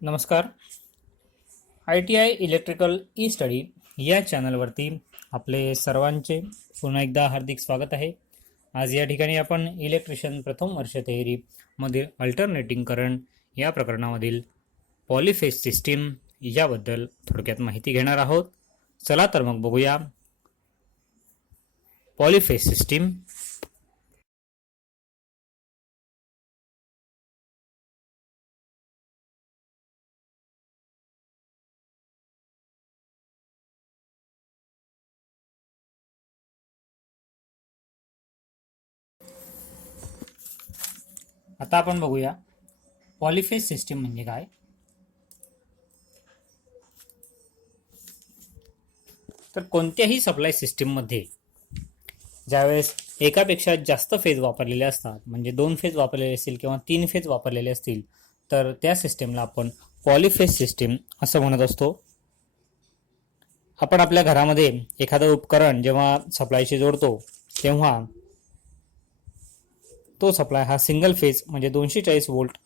नमस्कार. ITI electrical E study या चॅनलवरती आपले सर्वांचे पुन्हा एकदा हार्दिक स्वागत आहे. आज या ठिकाणी आपण इलेक्ट्रिशियन प्रथम वर्ष मधील अल्टरनेटिंग करंट या प्रकरणामधील पॉलीफेज सिस्टीम याबद्दल थोडक्यात माहिती घेणार आहोत. चला तर मग बघूया पॉलीफेज सिस्टीम. आता आपण बघूया पॉलीफेज सिस्टीम म्हणजे काय. तर कोणत्याही सप्लाय सिस्टीममध्ये ज्यावेळेस एकापेक्षा जास्त फेज वापरलेले असतात, म्हणजे 2 फेज वापरलेले असतील किंवा 3 फेज वापरलेले असतील, तर त्या सिस्टीमला आपण पॉलीफेज सिस्टीम असं म्हणत असतो. आपण आपल्या घरामध्ये एखादं उपकरण जेव्हा सप्लायशी जोडतो तेव्हा तो सप्लाय हा सिंगल फेज म्हणजे 240 volt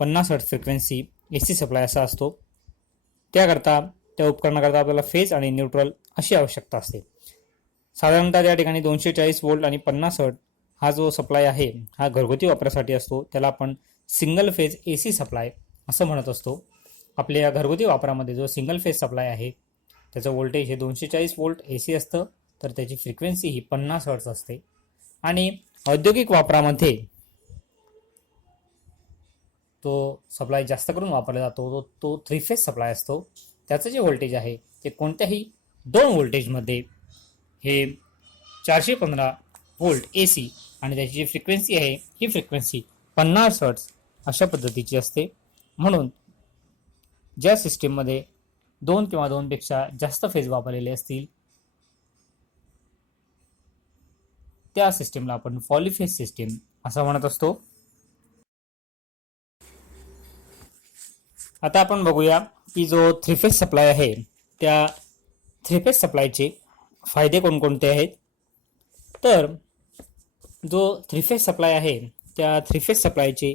50 hertz frequency AC supply असा असतो. त्याकरता त्या उपकरणाकरता आपल्याला फेज आणि न्यूट्रल अशी आवश्यकता असते. साधारणतः त्या ठिकाणी 240 वोल्ट आणि 50 हर्ट्झ हा जो सप्लाय आहे हा घरगुती वापरासाठी असतो. त्याला आपण सिंगल फेज AC सप्लाय असं म्हणत असतो. आपल्या घरगुती वापरामध्ये जो सिंगल फेज सप्लाय आहे त्याचं व्होल्टेज हे 240 वोल्ट AC असतं, तर त्याची फ्रिक्वेन्सी ही 50 हर्ट्झ असते. आणि औद्योगिक वापरामध्ये तो सप्लाय जास्त करून वापरला जातो तो 3 फेज सप्लाय असतो. त्याचं जे व्होल्टेज आहे ते कोणत्याही 2 व्होल्टेजमध्ये हे 415 वोल्ट AC आणि त्याची जी फ्रिक्वेन्सी आहे ही फ्रिक्वेन्सी 50 हर्ट्झ अशा पद्धतीची असते. म्हणून ज्या सिस्टीममध्ये 2 किंवा 2 पेक्षा जास्त फेज वापरलेले असतील त्या सिस्टीमला आपण पॉलीफेज सिस्टीम असं म्हणत असतो. आता आपण बघूया की जो 3 फेज सप्लाय आहे त्या 3 फेज सप्लायचे फायदे कोणकोणते आहेत. तर जो 3 फेज सप्लाय आहे त्या 3 फेज सप्लायचे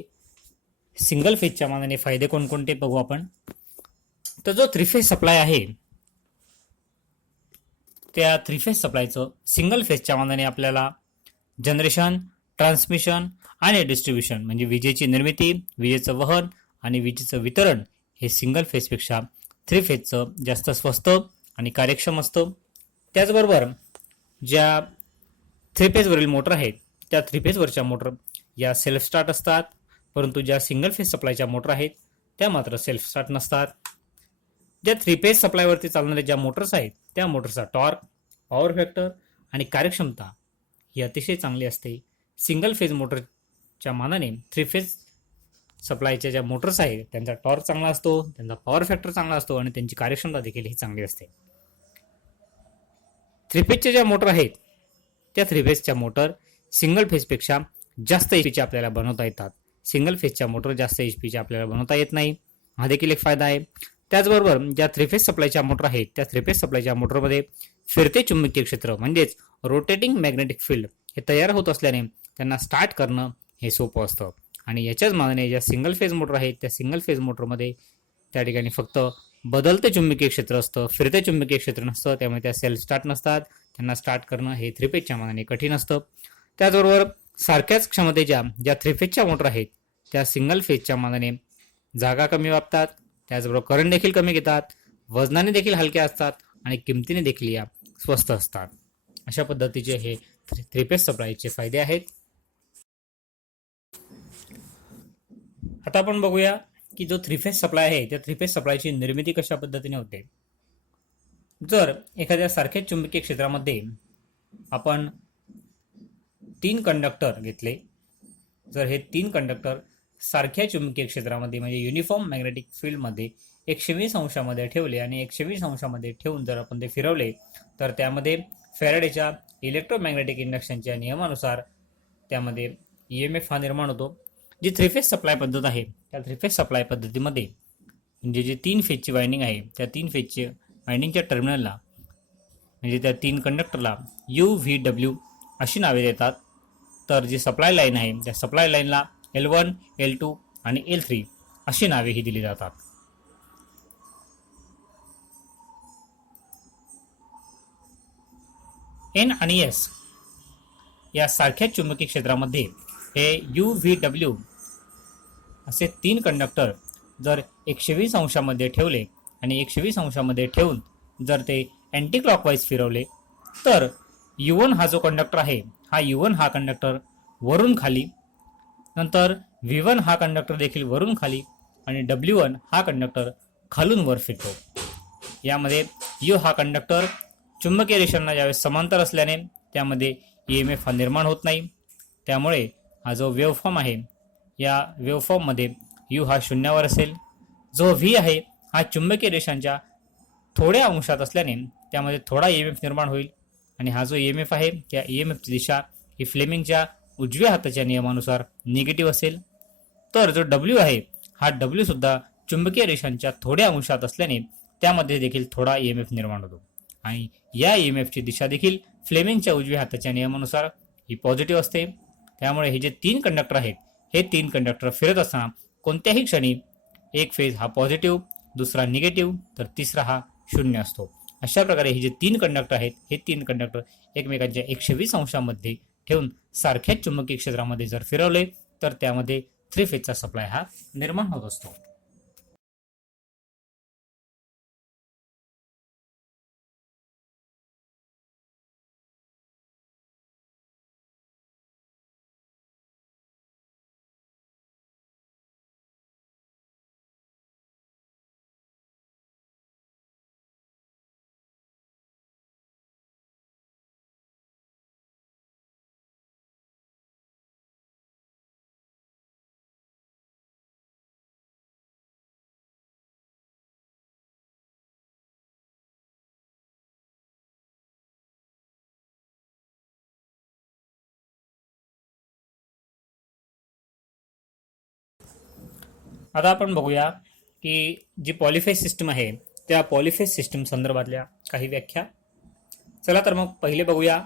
सिंगल फेजच्या मानाने फायदे कोणकोणते बघू आपण. तर जो 3 फेज सप्लाय आहे त्या 3 फेज सप्लायचं सिंगल फेजच्या मानाने आपल्याला जनरेशन, ट्रान्समिशन आणि डिस्ट्रीब्युशन म्हणजे विजेची निर्मिती, विजेचं वहन आणि विजेचं वितरण हे सिंगल फेजपेक्षा 3 फेजचं जास्त स्वस्त आणि कार्यक्षम असतं. त्याचबरोबर ज्या 3 फेजवरील मोटर आहेत त्या 3 फेजवरच्या मोटर या सेल्फ स्टार्ट असतात, परंतु ज्या सिंगल फेज सप्लायच्या मोटर आहेत त्या मात्र सेल्फ स्टार्ट नसतात. ज्या 3 फेज सप्लायवरती चालणाऱ्या ज्या मोटर्स आहेत त्या मोटरचा टॉर्क, पॉवर फॅक्टर आणि कार्यक्षमता ही अतिशय चांगली असते. सिंगल फेज मोटरच्या मानाने 3 फेज सप्लायच्या ज्या मोटर्स आहेत त्यांचा टॉर्क चांगला असतो, त्यांचा पॉवर फॅक्टर चांगला असतो आणि त्यांची कार्यक्षमता देखील ही चांगली असते. 3 फेजच्या ज्या मोटर आहेत त्या 3 फेजच्या मोटर सिंगल फेजपेक्षा जास्त एचपीच्या आपल्याला बनवता येतात. सिंगल फेजच्या मोटर जास्त एचपीच्या आपल्याला बनवता येत नाही, हा देखील एक फायदा आहे. त्याचबरोबर ज्या 3 फेज सप्लायच्या मोटर आहेत त्या 3 फेज सप्लायच्या मोटरमध्ये फिरते चुंबकीय क्षेत्र म्हणजेच रोटेटिंग मॅग्नेटिक फील्ड हे तयार होत असल्याने त्यांना स्टार्ट करणं हे सोपं असतं. आणि याच्याच मानाने ज्या सिंगल फेज मोटर आहेत त्या सिंगल फेज मोटरमध्ये त्या ठिकाणी फक्त बदलते चुंबकीय क्षेत्र असतं, फिरते चुंबकीय क्षेत्र नसतं, त्यामुळे त्या सेल्फ स्टार्ट नसतात. त्यांना स्टार्ट करणं हे 3 फेजच्या मानाने कठीण असतं. त्याचबरोबर सारख्याच क्षमतेच्या ज्या 3 फेजच्या मोटर आहेत त्या सिंगल फेजच्या मानाने जागा कमी वापतात, त्याचबरोबर करंट देखील कमी घेतात, वजनाने देखील हलक्या असतात आणि किमतीने देखील या स्वस्त असतात. अशा पद्धतीचे हे 3 फेज सप्लायचे फायदे आहेत. आता आपण बघूया की जो 3 फेज सप्लाय आहे त्या 3 फेज सप्लायची निर्मिती कशा पद्धतीने होते. जर एखाद्या सारख्याच चुंबकीय क्षेत्रामध्ये आपण 3 कंडक्टर घेतले, जर हे 3 कंडक्टर सारख्या चुंबकीय क्षेत्रामध्ये म्हणजे युनिफॉर्म मॅग्नेटिक फील्डमध्ये 120 अंशामध्ये ठेवले आणि 120 अंशामध्ये ठेवून जर आपण ते फिरवले तर त्यामध्ये फॅरेडेच्या इलेक्ट्रोमॅग्नेटिक इंडक्शनच्या नियमानुसार त्यामध्ये EMF हा निर्माण होतो. जी 3 फेज सप्लाय पद्धत आहे त्या 3 फेज सप्लाय पद्धतीमध्ये म्हणजे जी 3 फेजची वायंडिंग आहे त्या 3 फेजची वायंडिंगच्या टर्मिनलला म्हणजे त्या 3 कंडक्टरला UVW अशी नावे देतात. तर जी सप्लाय लाईन आहे त्या सप्लाय लाईनला L1, L2 आणि L3 अशी नावेही दिली जातात. एन आणि एस या सारख्या चुंबकीय क्षेत्रामध्ये हे यू व्ही डब्ल्यू असे 3 कंडक्टर जर 120 अंशामध्ये ठेवले आणि 120 अंशामध्ये ठेवून जर ते अँटी क्लॉकवाईज फिरवले तर U1 हा जो कंडक्टर आहे हा U1 हा कंडक्टर वरून खाली, नंतर V1 हा कंडक्टर देखील वरून खाली आणि W1 हा कंडक्टर खालून वर फिरतो. यामध्ये U हा कंडक्टर चुंबकीय रेषांना ज्यावेळेस समांतर असल्याने त्यामध्ये EMF हा निर्माण होत नाही. त्यामुळे हा जो वेव्हफॉर्म आहे या वेव्हफॉर्ममध्ये U हा शून्यावर असेल. जो V आहे हा चुंबकीय रेषांच्या थोड्या अंशात असल्याने त्यामध्ये थोडा EMF निर्माण होईल आणि हा जो EMF आहे त्या EMFची दिशा ही फ्लेमिंगच्या उजव्या हाताच्या नियमानुसार निगेटिव्ह असेल. तर जो W आहे हा W सुद्धा चुंबकीय रेषांच्या थोड्या अंशात असल्याने त्यामध्ये देखील थोडा EMF निर्माण होतो आणि या EMFची दिशा देखील फ्लेमिंगच्या उजव्या हाताच्या नियमानुसार ही पॉझिटिव्ह असते. त्यामुळे हे जे 3 कंडक्टर आहेत हे 3 कंडक्टर फिरत असताना कोणत्याही क्षणी एक फेज हा पॉझिटिव्ह, दुसरा निगेटिव्ह तर तिसरा हा शून्य असतो. अशा प्रकारे हे जे 3 कंडक्टर आहेत हे 3 कंडक्टर एकमेकांच्या 120 अंशामध्ये ठेवून सारख्याच चुंबकीय क्षेत्रामध्ये जर फिरवले तर त्यामध्ये 3 फेजचा सप्लाय हा निर्माण होत असतो. आता आपण बघूया की जी पॉलिफेज सिस्टम आहे त्या पॉलिफेज सिस्टम संदर्भातल्या काही व्याख्या. चला तर मग पहिले बघूया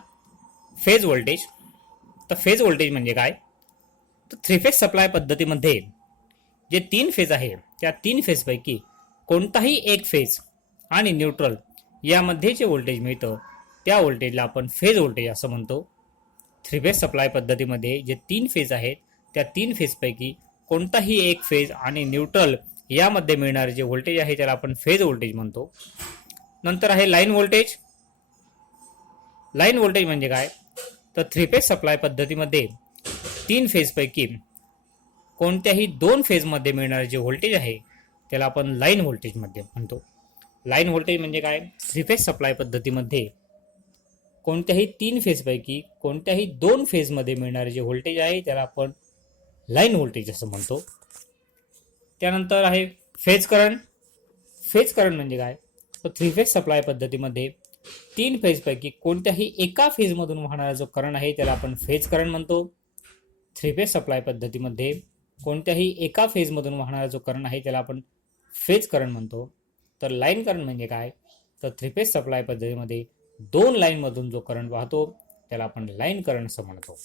फेज व्होल्टेज. तर फेज व्होल्टेज म्हणजे काय? तर 3 फेज सप्लाय पद्धतीमध्ये जे 3 फेज आहे त्या 3 फेजपैकी कोणताही एक फेज आणि न्यूट्रल यामध्ये जे व्होल्टेज मिळतं त्या व्होल्टेजला आपण फेज व्होल्टेज असं म्हणतो. 3 फेज सप्लाय पद्धतीमध्ये जे 3 फेज आहेत त्या 3 फेजपैकी कोणताही एक फेज आणि न्यूट्रल यामध्ये मिळणारे जे व्होल्टेज आहे त्याला आपण फेज व्होल्टेज म्हणतो. नंतर आहे लाईन व्होल्टेज. लाईन व्होल्टेज म्हणजे काय? तर 3 फेज सप्लाय पद्धतीमध्ये 3 फेजपैकी कोणत्याही 2 फेजमध्ये मिळणारे जे व्होल्टेज आहे त्याला आपण लाईन व्होल्टेज मध्ये म्हणतो. लाईन व्होल्टेज म्हणजे काय? 3 फेज सप्लाय पद्धतीमध्ये कोणत्याही 3 फेजपैकी कोणत्याही 2 फेजमध्ये मिळणारे जे व्होल्टेज आहे त्याला आपण लाईन व्होल्टेज असं म्हणतो. त्यानंतर आहे फेज करंट. फेज करंट म्हणजे काय? तर 3 फेज सप्लाय पद्धतीमध्ये 3 फेजपैकी कोणत्याही एका फेजमधून वाहणारा जो करंट आहे त्याला आपण फेज करंट म्हणतो. 3 फेज सप्लाय पद्धतीमध्ये कोणत्याही एका फेजमधून वाहणारा जो करंट आहे त्याला आपण फेज करंट म्हणतो. तर लाईन करंट म्हणजे काय? तर 3 फेज सप्लाय पद्धतीमध्ये 2 लाईनमधून जो करंट वाहतो त्याला आपण लाईन करंट असं म्हणतो.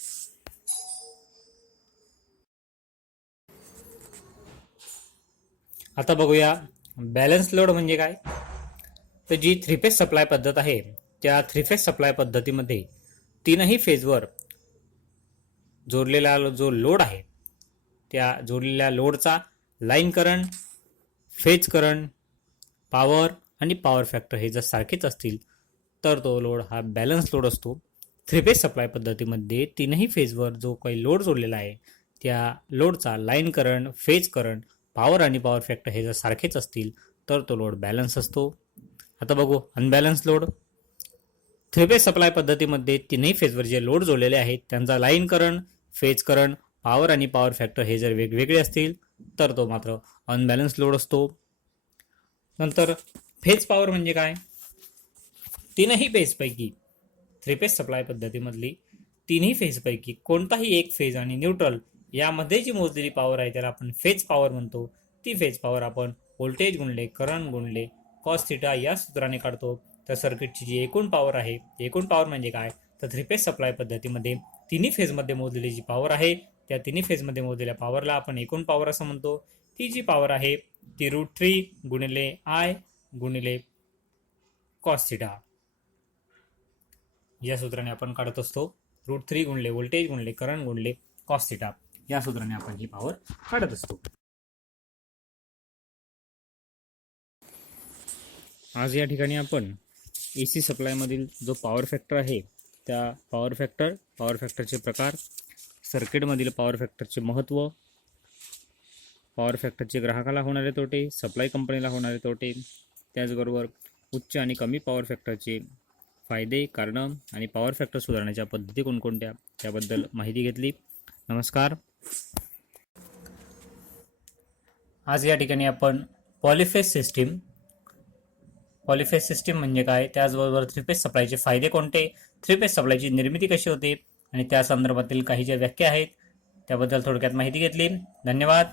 आता बघूया बॅलन्स लोड म्हणजे काय? तर जी 3 फेज सप्लाय पद्धत आहे त्या 3 फेज सप्लाय पद्धतीमध्ये तीनही फेजवर जोडलेला जो लोड आहे त्या जोडलेल्या लोडचा line current, phase current, power आणि पॉवर फॅक्टर हे जर सारखेच असतील तर तो लोड हा बॅलन्स लोड असतो. 3 फेज सप्लाय पद्धतीमध्ये तीनही फेजवर जो काही लोड जोडलेला आहे त्या लोडचा line current, phase current, power आणि पॉवर फॅक्टर हे जर सारखेच असतील तर तो लोड बॅलन्स असतो. आता बघू अनबॅलन्स लोड. 3 फेज सप्लाय पद्धतीमध्ये तीनही फेजवर जे लोड जोडलेले आहेत त्यांचा line current, phase current, power आणि पॉवर फॅक्टर हे जर वेगवेगळे असतील तर तो मात्र अनबॅलन्स लोड असतो. नंतर फेज पॉवर म्हणजे काय? तीनही फेजपैकी 3 फेज सप्लाय पद्धतीमधली तिन्ही फेजपैकी कोणताही एक फेज आणि न्यूट्रल यामध्ये जी मोजलेली पॉवर आहे त्याला आपण फेज पॉवर म्हणतो. ती फेज पॉवर आपण व्होल्टेज गुणले करंट गुणले कॉस थिटा या सूत्राने काढतो. तर सर्किटची जी एकूण पॉवर आहे, एकूण पॉवर म्हणजे काय? तर 3 फेज सप्लाय पद्धतीमध्ये तिन्ही फेजमध्ये मोजलेली जी पॉवर आहे त्या तिन्ही फेजमध्ये मोजलेल्या पॉवरला आपण एकूण पॉवर असं म्हणतो. ती जी पॉवर आहे ती √3 गुणिले आय गुणिले कॉस थिटा या सूत्राने आपण काढत असतो. √3 गुणले व्होल्टेज गुणले करंट गुणले कॉस थिटा, या सूत्राने आपण ही पॉवर काढत असतो. आज या ठिकाणी आपण AC सप्लायमधील जो पॉवर फॅक्टर आहे त्या पॉवर फॅक्टरचे प्रकार, सर्किटमधील पॉवर फॅक्टरचे महत्त्व, पॉवर फॅक्टरचे ग्राहकाला होणारे तोटे, सप्लाय कंपनीला होणारे तोटे, त्याचबरोबर उच्च आणि कमी पॉवर फॅक्टरचे फायदे, कारणं आणि पॉवर फॅक्टर सुधारण्याच्या पद्धती कोणकोणत्या त्याबद्दल माहिती घेतली. नमस्कार. आज या ठिकाणी आपण पॉलिफेज सिस्टीम म्हणजे काय, त्याचबरोबर 3 फेज सप्लायचे फायदे कोणते, 3 फेज सप्लायची निर्मिती कशी होते आणि त्या संदर्भातील काही ज्या व्याख्या आहेत त्याबद्दल थोडक्यात माहिती घेतली. धन्यवाद.